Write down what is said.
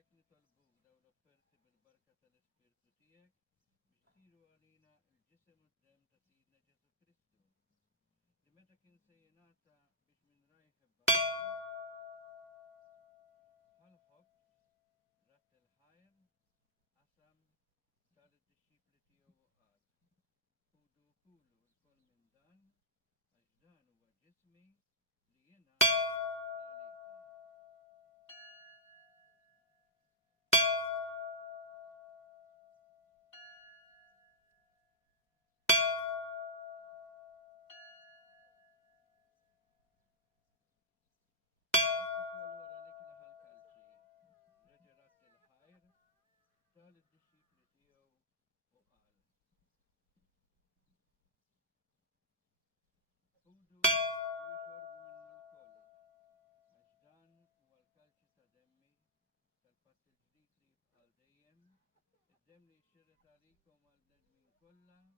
għalek nitolbuk daw l-offerti bil-barka tal-Ispirtu tiegħek biex isiru għalina l-ġisem u d-dem ta' Sidna Ġesu Kristu li meta kien se jingħata biex minn rajħ bħal-ħobs rat il-ħajr qasam tal-disċipli tiegħu u qal ħudu kulu l-kol minn dan għax dan huwa ġismi li jingħata għalikom. Tal-disċipli tiegħu u qal ħudu u jxorbu minnu l-koll għax dan huwa l-kalċi ta' demmi tal-patt il-ġdid li jibqa' dejjem id-demm li jxirret għalikom għall-bnedmin kollha